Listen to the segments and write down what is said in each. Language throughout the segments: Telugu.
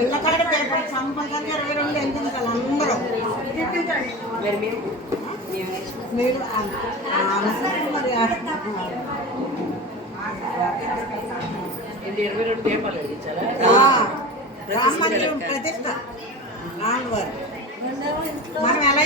ఎల్లకాడ పేపర్ కంపల్సరిగా 22 ఎంచుకోవాలి అందరూ. మీరు మరి 22 పేపర్లు రామ మందిరం ప్రతిష్ట నాన్నవారు మనం ఎలా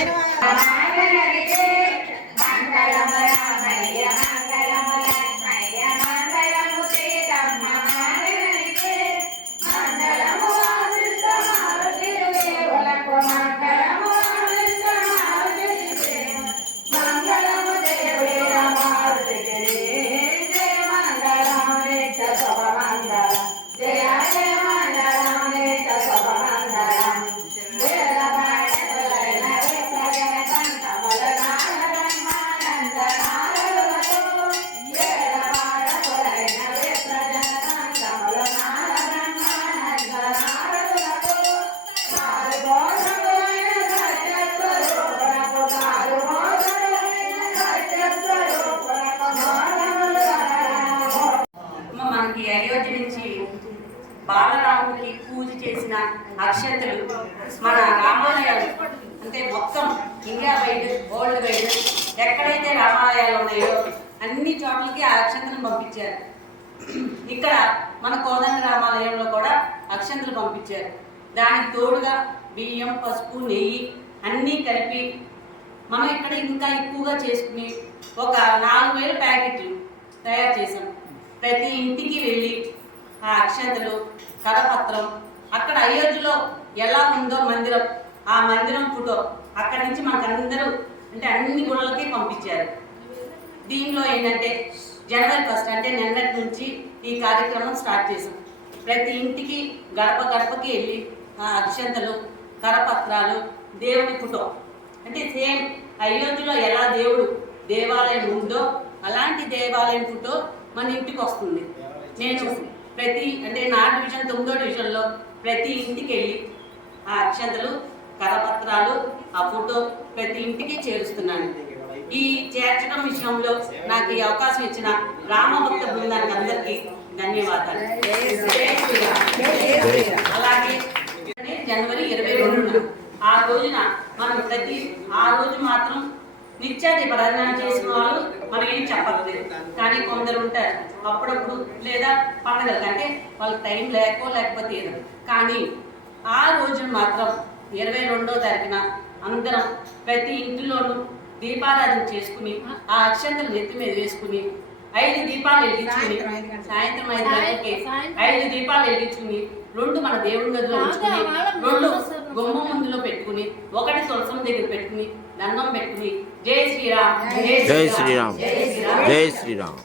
బాలరాముడికి పూజ చేసిన అక్షంతలు మన రామాలయాలు అంటే మొత్తం ఇండియా వైడ్ వరల్డ్ వైడ్ ఎక్కడైతే రామాలయాలు ఉన్నాయో అన్ని చోట్లకి ఆ అక్షంతలు పంపించారు. ఇక్కడ మన కోదండ రామాలయంలో కూడా అక్షంతలు పంపించారు. దానికి తోడుగా బియ్యం, పసుపు, నెయ్యి అన్నీ కలిపి మనం ఇక్కడ ఇంకా ఎక్కువగా చేసుకుని ఒక 4000 ప్యాకెట్లు తయారు చేసాం. ప్రతి ఇంటికి వెళ్ళి ఆ అక్షంతలు, కరపత్రం, అక్కడ అయోధ్యలో ఎలా ఉందో మందిరం, ఆ మందిరం ఫోటో అక్కడి నుంచి మనకు అందరూ అంటే అన్ని గుళ్ళకి పంపించారు. దీనిలో ఏంటంటే జనవరి 1 అంటే నిన్నటి నుంచి ఈ కార్యక్రమం స్టార్ట్ చేసాం. ప్రతి ఇంటికి గడప గడపకి వెళ్ళి ఆ అక్షంతలు, కరపత్రాలు, దేవుడి ఫోటో అంటే సేమ్ అయోధ్యలో ఎలా దేవుడు దేవాలయం ఉందో అలాంటి దేవాలయం ఫోటో మన ఇంటికి వస్తుంది. నేను ప్రతి అంటే నా డివిజన్ 9వ డివిజన్లో ప్రతి ఇంటికి వెళ్ళి ఆ అక్షంతలు, కరపత్రాలు, ఆ ఫోటో ప్రతి ఇంటికి చేరుస్తున్నాను. ఈ చేర్చడం విషయంలో నాకు ఈ అవకాశం ఇచ్చిన రామభక్త బృందానికి అందరికీ ధన్యవాదాలు. అలాగే జనవరి 22న ఆ రోజున మనం ఆ రోజు మాత్రం నిత్యాదీపారాధన చేసిన వాళ్ళు మనం ఏం చెప్పలేదు. కానీ కొందరు ఉంటారు అప్పుడప్పుడు లేదా పండగలు అంటే వాళ్ళకి టైం లేకపోతే ఏదో. కానీ ఆ రోజున మాత్రం 22వ తారీఖున అందరం ప్రతి ఇంటిలోనూ దీపారాధన చేసుకుని ఆ అక్షంతలు నెత్తి మీద వేసుకుని 5 దీపాలు వెలిగించుకుని సాయంత్రం 5 గంటలకి 5 దీపాలు వెలిగించుకుని 2 మన దేవుడి గదిలో ఉంచుకుని 2 గుమ్మ ముందులో పెట్టుకుని 1 తులసం దగ్గర పెట్టుకుని దండం పెట్టుకుని జై శ్రీరామ్, జై శ్రీరామ్, జై శ్రీరామ్.